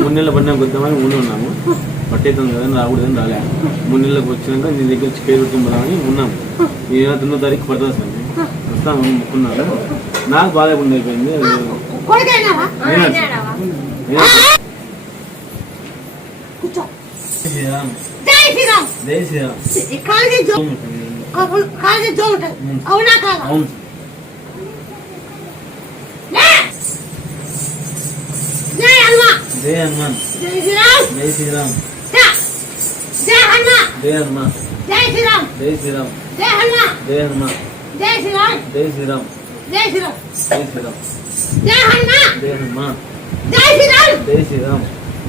3 నెలల పడినా కొద్దామని ఉన్నాము. పట్టేతుంది కదా రాకూడదని రాలే. 3 నెలలకు వచ్చినాక నీ దగ్గర వచ్చి పేరు పెట్టుకుందామని ఉన్నాము. ఈ 9వ తారీఖు పడుతుంది సార్ వస్తాను ముక్కున్నాను. నాకు బాధకుండా అయిపోయింది. శ్రీరామ్ జై శ్రీరామ్ జై శ్రీరామ్. అవునా కాదు? అవును. జై హనుమాన్ జై హనుమాన్ జై శ్రీరామ్ జై శ్రీరామ్ జై హనుమాన్ జై హనుమాన్ జై శ్రీరామ్ జై శ్రీరామ్ జై హనుమాన్ జై హనుమాన్ జై శ్రీరామ్ జై శ్రీరామ్ జై శ్రీరామ్ జై శ్రీరామ్ జై హనుమాన్ జై హనుమాన్ జై శ్రీరామ్ జై శ్రీరామ్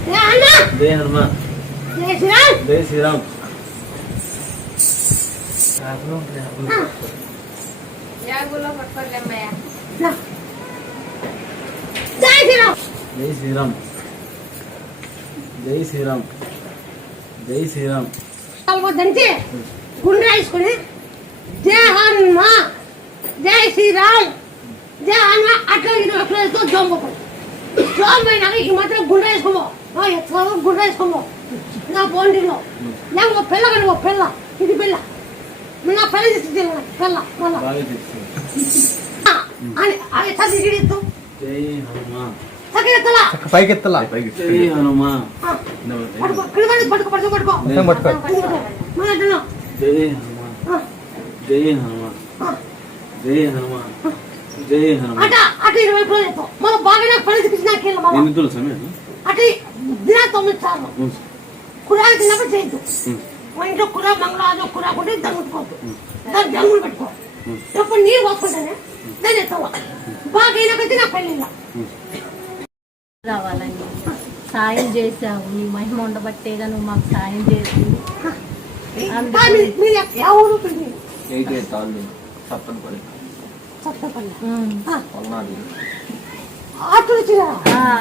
జై హనుమాన్ జై హనుమాన్ జై శ్రీరామ్ జై శ్రీరామ్. జై శ్రీరామ్ జై శ్రీరామ్ జై శ్రీరామ్ జై శ్రీరామ్. దంచి గుండె వేసుకుని జై హనుమాన్ జై శ్రీరామ్ జై హనుమాన్ అట్లా ఎట్లా జోంపోతాడు. జోంపోయినాక ఈ మాత్రం గుండె వేసుకోమో గుండె వేసుకోమో నా బోండిలో లేక పిల్ల కానీ పిల్ల ఇది పిల్ల నా పిల్ల తీసి పిల్ల మళ్ళా పైకి ఎత్తలా జై హనుమాన్ పట్టుకో జై హనుమాన్ జై హనుమాన్ జై హనుమాన్ జై హనుమాన్. అటు 20 రోజులు చెప్తాం మన బాగా నాకు పని చూపించినాక ఎన్ని తులు సమయం అటు దినా 9 సార్లు కురాలు తిన్నప్పుడు చేయొద్దు. మన ఇంట్లో కుర మంగళవారం కుర కొట్టి దంగుకోవద్దు. దాన్ని దంగులు పెట్టుకో. ఎప్పుడు నీరు పోసుకుంటానే దాన్ని ఎత్తవా బాగా అయినాకైతే నా పెళ్ళి రావాలని సాయం చేసావు. నీ మహిమ ఉండబట్టేగా నువ్వు మాకు సాయం చేసి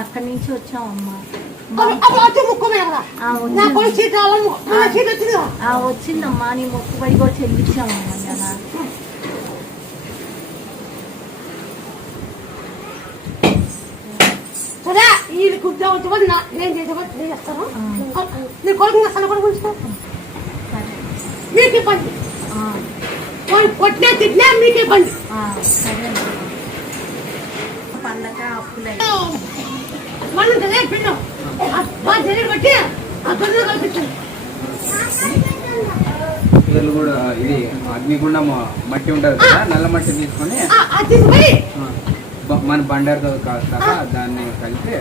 అక్కడి నుంచి వచ్చామమ్మా. వచ్చిందమ్మా. నీ మొక్కుబడి కూడా చెల్లించామమ్మా. సరే ఈ ఉద్యోగం నేను చేసేవాడు నేను చేస్తాను. నీ కొడుకు సన్న కొడుకు ఉంచుకో. మీకు ఇబ్బంది వాళ్ళు కొట్టినా తిట్టినా మీకు ఇబ్బంది. పండగ అప్పులై మనం కదా పిండం బాగా జరిగి బట్టి ఆ గొడవలు కల్పించండి. పిల్లలు కూడా ఇది అగ్నిగుండం మట్టి ఉంటుంది కదా, నల్ల మట్టి తీసుకొని తీసుకుపోయి మన బండారు కాస్త దాన్ని కలిపి